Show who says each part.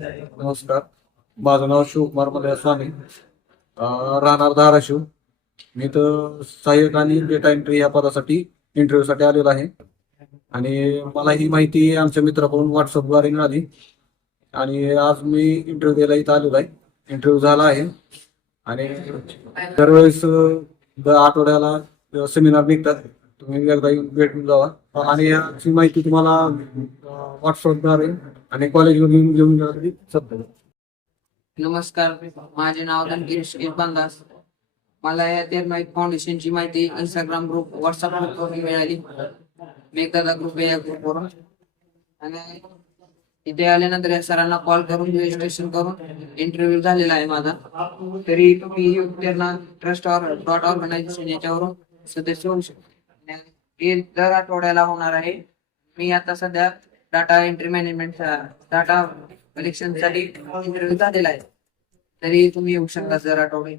Speaker 1: नमस्कार. माझं नाव शिवकुमार मलया स्वामी. राहणार धाराशिव. मी तर सहाय्यक आणि डेटा एंट्री या पदासाठी इंटरव्ह्यू साठी आलेलो आहे. आणि मला ही माहिती आमच्या मित्राकडून व्हॉट्सअपद्वारे मिळाली. आणि आज मी इंटरव्ह्यू द्यायला इथं आलेलो आहे. इंटरव्ह्यू झाला आहे. आणि दरवेळेस दर आठवड्याला सेमिनार निघतात. तुम्ही एकदा येऊन भेटून जावा. आणि याची माहिती तुम्हाला व्हॉट्सअपद्वारे आणि कॉलेजवर येऊन घेऊन
Speaker 2: नमस्कार माझे नाव रणगिरीश इरफान दास मला या तेरमाईक फाउंडेशनची माहिती इंस्टाग्राम ग्रुप व्हॉट्सअप ग्रुपवर मिळाली. मेघदादा ग्रुप आहे या ग्रुपवरून आणि इथे आल्यानंतर या सरांना कॉल करून रजिस्ट्रेशन करून इंटरव्ह्यू झालेला आहे माझा. तरी तुम्ही युक्तेरणा ट्रस्ट डॉट ऑर्गनायझेशन याच्यावरून सदस्य होऊ शकता. आणि हे दर आठवड्याला होणार आहे. मी आता सध्या डाटा एंट्री मॅनेजमेंटचा डाटा कलेक्शनसाठी इंटरव्ह्यू झालेला आहे. तरी तुम्ही येऊ शकता जर आठवडे